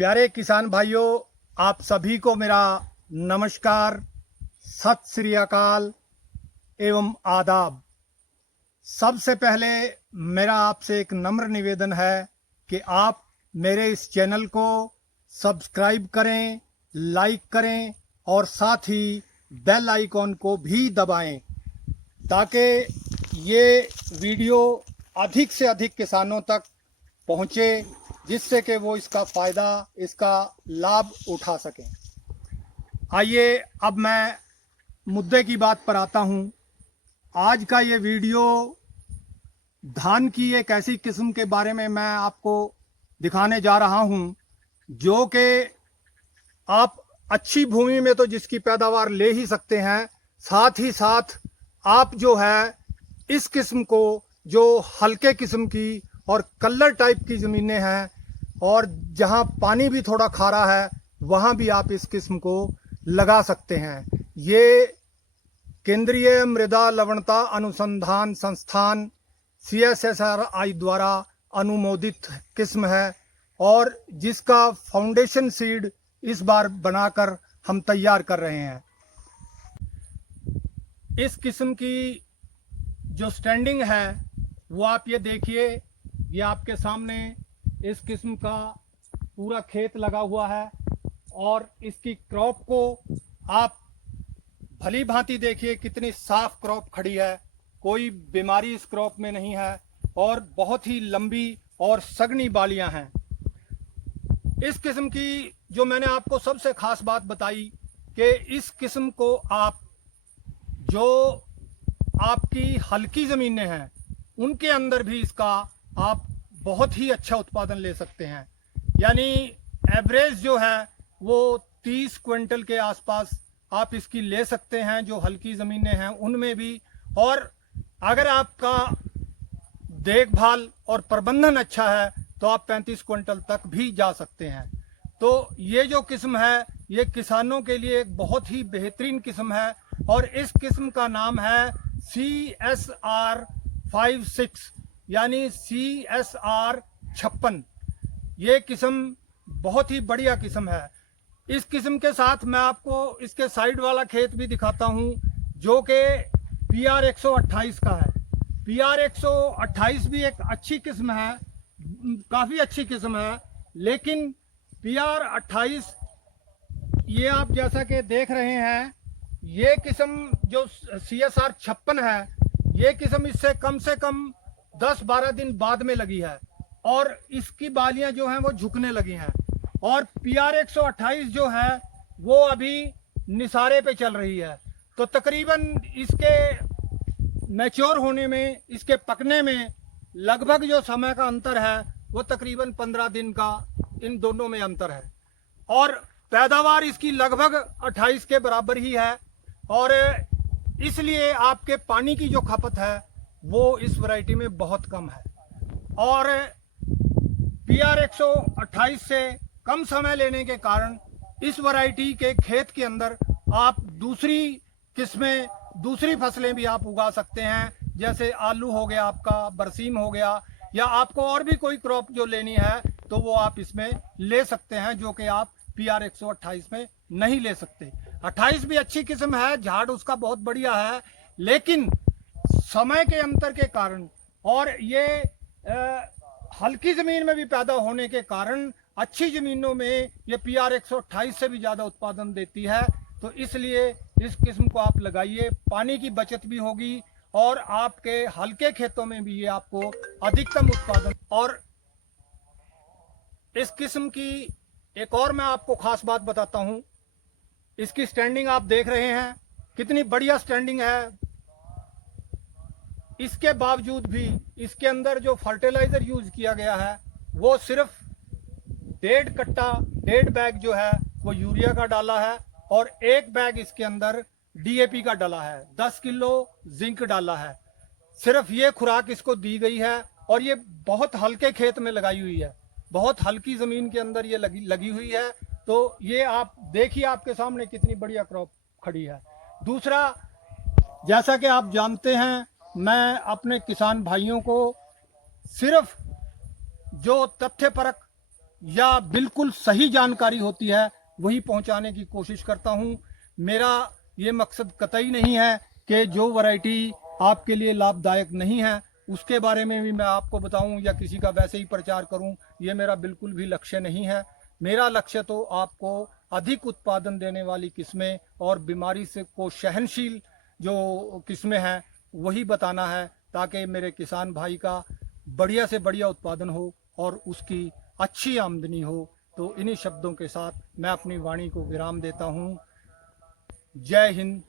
प्यारे किसान भाइयों, आप सभी को मेरा नमस्कार, सत श्री अकाल एवं आदाब। सबसे पहले मेरा आपसे एक नम्र निवेदन है कि आप मेरे इस चैनल को सब्सक्राइब करें, लाइक करें और साथ ही बेल आइकॉन को भी दबाएं ताकि ये वीडियो अधिक से अधिक किसानों तक पहुँचे, जिससे कि वो इसका फ़ायदा, इसका लाभ उठा सकें। आइए अब मैं मुद्दे की बात पर आता हूँ। आज का ये वीडियो धान की एक ऐसी किस्म के बारे में मैं आपको दिखाने जा रहा हूँ जो कि आप अच्छी भूमि में तो जिसकी पैदावार ले ही सकते हैं, साथ ही साथ आप जो है इस किस्म को, जो हल्के किस्म की और कलर टाइप की ज़मीनें हैं और जहां पानी भी थोड़ा खारा है, वहां भी आप इस किस्म को लगा सकते हैं। ये केंद्रीय मृदा लवणता अनुसंधान संस्थान CSSRI द्वारा अनुमोदित किस्म है और जिसका फाउंडेशन सीड इस बार बनाकर हम तैयार कर रहे हैं। इस किस्म की जो स्टैंडिंग है वो आप ये देखिए, ये आपके सामने इस किस्म का पूरा खेत लगा हुआ है और इसकी क्रॉप को आप भली भांति देखिए, कितनी साफ क्रॉप खड़ी है, कोई बीमारी इस क्रॉप में नहीं है और बहुत ही लंबी और सघनी बालियां हैं। इस किस्म की जो मैंने आपको सबसे खास बात बताई कि इस किस्म को आप, जो आपकी हल्की ज़मीनें हैं उनके अंदर भी इसका आप बहुत ही अच्छा उत्पादन ले सकते हैं। यानी एवरेज जो है वो 30 क्विंटल के आसपास आप इसकी ले सकते हैं, जो हल्की ज़मीनें हैं उनमें भी। और अगर आपका देखभाल और प्रबंधन अच्छा है तो आप 35 क्विंटल तक भी जा सकते हैं। तो ये जो किस्म है ये किसानों के लिए एक बहुत ही बेहतरीन किस्म है और इस किस्म का नाम है CSR 56 यानी CSR 56। ये किस्म बहुत ही बढ़िया किस्म है। इस किस्म के साथ मैं आपको इसके साइड वाला खेत भी दिखाता हूँ जो कि PR 128 का है। PR 128 भी एक अच्छी किस्म है, काफ़ी अच्छी किस्म है, लेकिन PR 28 ये आप जैसा कि देख रहे हैं, ये किस्म जो CSR 56 है, ये किस्म इससे कम 10-12 दिन बाद में लगी है और इसकी बालियां जो हैं वो झुकने लगी हैं। और PR 128 जो है वो अभी निसारे पे चल रही है। तो तकरीबन इसके मैच्योर होने में, इसके पकने में लगभग जो समय का अंतर है वो तकरीबन 15 दिन का इन दोनों में अंतर है और पैदावार इसकी लगभग 28 के बराबर ही है। और इसलिए आपके पानी की जो खपत है वो इस वैरायटी में बहुत कम है। और PR 128 से कम समय लेने के कारण इस वैरायटी के खेत के अंदर आप दूसरी किस्में, दूसरी फसलें भी आप उगा सकते हैं, जैसे आलू हो गया आपका, बरसीम हो गया, या आपको और भी कोई क्रॉप जो लेनी है तो वो आप इसमें ले सकते हैं, जो कि आप PR 128 में नहीं ले सकते। 28 भी अच्छी किस्म है, झाड़ उसका बहुत बढ़िया है, लेकिन समय के अंतर के कारण और ये हल्की ज़मीन में भी पैदा होने के कारण अच्छी ज़मीनों में ये PR 128 से भी ज़्यादा उत्पादन देती है। तो इसलिए इस किस्म को आप लगाइए, पानी की बचत भी होगी और आपके हल्के खेतों में भी ये आपको अधिकतम उत्पादन। और इस किस्म की एक और मैं आपको खास बात बताता हूँ। इसकी स्टैंडिंग आप देख रहे हैं, कितनी बढ़िया स्टैंडिंग है। इसके बावजूद भी इसके अंदर जो फर्टिलाइजर यूज किया गया है वो सिर्फ 1.5 बैग जो है वो यूरिया का डाला है और 1 बैग इसके अंदर DAP का डाला है, 10 किलो जिंक डाला है। सिर्फ ये खुराक इसको दी गई है और ये बहुत हल्के खेत में लगाई हुई है, बहुत हल्की ज़मीन के अंदर ये लगी हुई है। तो ये आप देखिए, आपके सामने कितनी बढ़िया क्रॉप खड़ी है। दूसरा, जैसा कि आप जानते हैं, मैं अपने किसान भाइयों को सिर्फ जो तथ्यपरक या बिल्कुल सही जानकारी होती है वही पहुंचाने की कोशिश करता हूं। मेरा ये मकसद कतई नहीं है कि जो वैरायटी आपके लिए लाभदायक नहीं है उसके बारे में भी मैं आपको बताऊं या किसी का वैसे ही प्रचार करूं, ये मेरा बिल्कुल भी लक्ष्य नहीं है। मेरा लक्ष्य तो आपको अधिक उत्पादन देने वाली किस्में और बीमारी से को सहनशील जो किस्में हैं वही बताना है, ताकि मेरे किसान भाई का बढ़िया से बढ़िया उत्पादन हो और उसकी अच्छी आमदनी हो। तो इन्हीं शब्दों के साथ मैं अपनी वाणी को विराम देता हूँ। जय हिंद।